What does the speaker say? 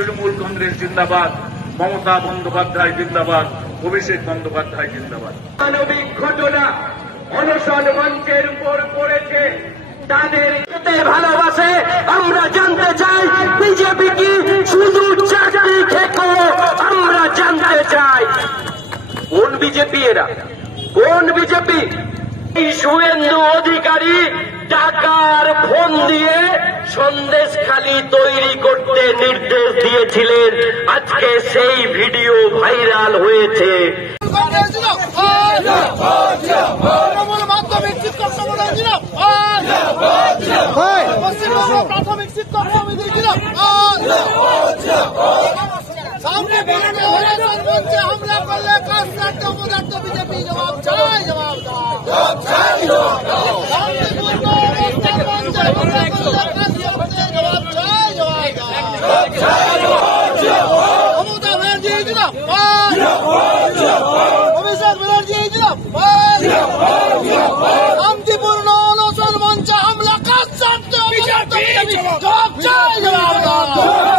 তৃণমূল কংগ্রেস জিন্দাবাদ, মমতা বন্দ্যোপাধ্যায় জিন্দাবাদ, অভিষেক বন্দ্যোপাধ্যায় জিন্দাবাদ। মানবিক ঘটনা অনশন মঞ্চের উপর পড়েছে, তাদের ভালোবাসে। আমরা জানতে চাই বিজেপি কি শুধু চাকরি খেকো? আমরা জানতে চাই কোন বিজেপি এরা, কোন বিজেপি? এই শুভেন্দু অধিকারী টাকার ফোন দিয়ে সন্দেশখালি তৈরি করতে নির্দেশ দিয়েছিলেন। আজকে সেই ভিডিও ভাইরাল হয়েছে। মাধ্যমিক শিক্ষক সংগঠন পশ্চিমবঙ্গ প্রাথমিক শিক্ষক সমিতি সামনে মঞ্চে হামলা করলে কাজ ছাড়তে অপদার্থ বিজেপি জবাব চাই, জবাব মমতা ব্যানার্জি অভিষেক ব্যানার্জি শান্তিপূর্ণ অনশন মঞ্চে হামলা কাজ ছাড়তে জবাব চাই, জবাব